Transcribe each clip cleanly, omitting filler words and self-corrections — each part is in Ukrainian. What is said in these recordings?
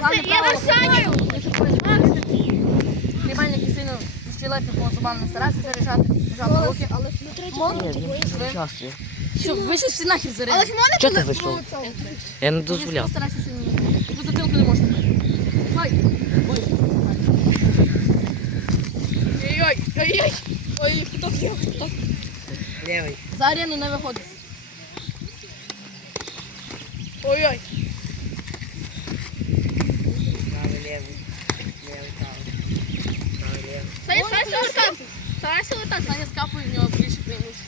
Я на Саню. Приймальник сильно щелепі по зубам не старався заряджати. Жав руки. Що, ви ще всі нахер заряджати. Чого ти зайшов? Я не дозволяв. Старайся сильно. Яку затилку не можна бити. Ой. Ой-ой-ой. Ой, хто є? Левий. За арену не виходить. Ой-ой. Правий, левий. Левий, правий. Правий, левий. Старайся летати. Старайся летати. Саня скапує, в нього більше преимущество.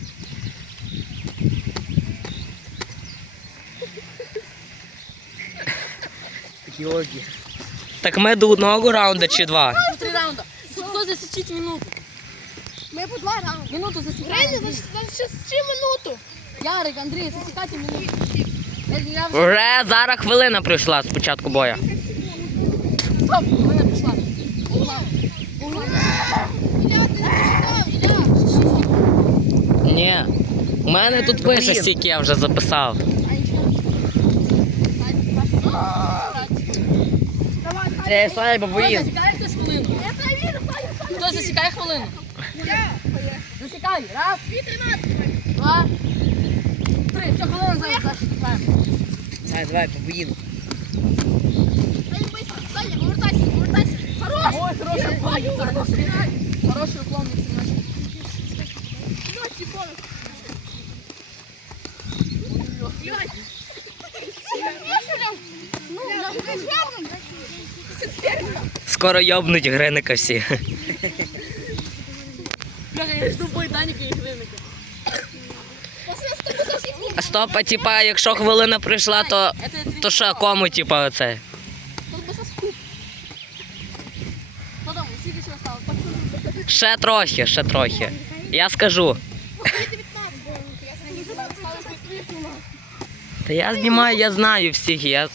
Йогі. Так ми до одного раунду чи два? 3 раунда. Хто засічить минуту? Ми по 2 раунди. Минуту засікаємо. Реально, засічи минуту. Ярик, Андрій, засікайте минуту. Я вже... Вже зараз хвилина пройшла з початку бою. Стоп, мене пішла. Угла. Ілля, ти не засікав, Ілля. Ні. У мене тут пише стільки, я вже записав. Це слай Хто бабуїн. засікає хтось хвилину? Я перевірю, Саню. Хто засікає хвилину? Я. Засікай. Раз, 2:13. 2, 3. Все, хвилину зараз засікаємо. Давай, бабуїн. Саня, бийся. Саня, повертайся, повертайся. Хорош. Ой, хороший уклон. Хороший уклон від Сімаші. Скоро йобнуть Гриника всі. Бляха, я жду Бойданіка і Гриника. Стоп, а типа, якщо хвилина пройшла, то що, кому, типа, оце? Потім, скільки ще осталось? Ще трохи. Я скажу. Та я знімаю, я знаю всіх, я...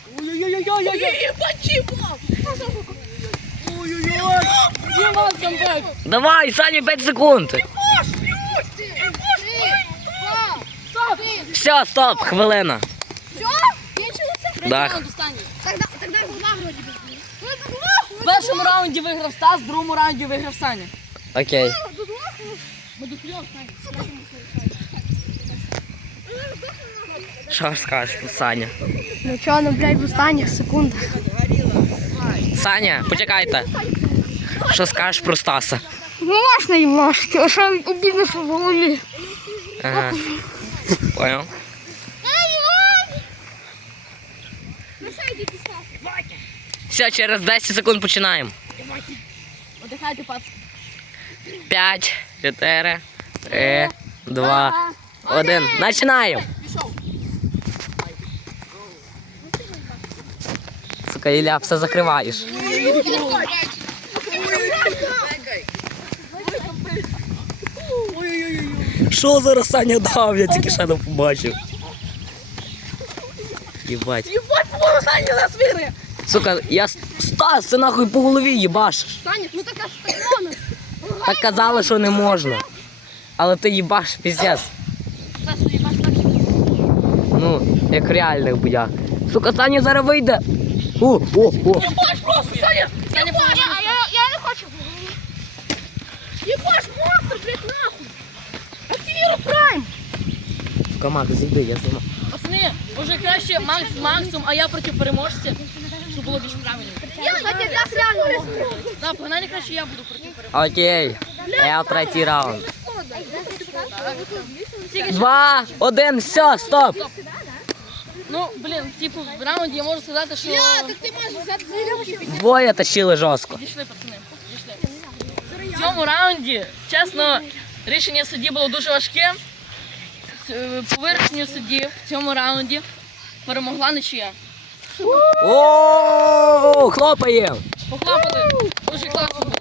Діман камбек! Давай, Саня, 5 секунд. Все, стоп, хвилина. Все? Кінчилося? Да. Раунд останній. Тогда в 2 вроді би. В першому раунді виграв Стас, в другому раунді виграв Саня. Окей. Що скажеш, Саня? Ну чого, ну, блядь, в останніх секундах. Саня, почекайте. Що скажеш про Стаса? Ну, можна їм ложки, а що обідно, що в голові. Ага. Понял? Все, через 10 секунд починаємо. Отдихайте, пацки. 5, 4, 3, 2, 1. Починаємо. Пішов. Сука, Ілля, все закриваєш. Що зараз Саня дав? Я тільки ще не побачив. Єбать. Єбать, по Саня нас виграє. Сука, я Стас, це нахуй по голові їбашиш. Саня, ну така ж так можна. Так казали, що не можна. Але ти їбаш, піздець. Стас, ти їбаш так. Ну, як реальний будяк. Сука, Саня зараз вийде. О. Саня, Саня, поможи. Я не хочу. Єбаш, монстр, блядь, нахуй. Активіру прайм. Сука, Макс, зійди, я знімаю. Пацани, може краще Макс з Максом, а я проти переможця, щоб було більш правильно. Я, кстати, так реально можу. Так, погнали краще я буду проти переможця. Окей. Я в третій раунд. Тільки 2, 1, все, стоп. Ну, блін, типу, в раунді я можу сказати, що... Так ти можеш взяти за руки. Двоє тащили жорстко. Дійшли, пацани, дійшли. В цьому раунді, чесно, рішення судді було дуже важке. По вирішенню судді в цьому раунді перемогла нічия. О, хлопаємо. Похлопали, дуже класно було.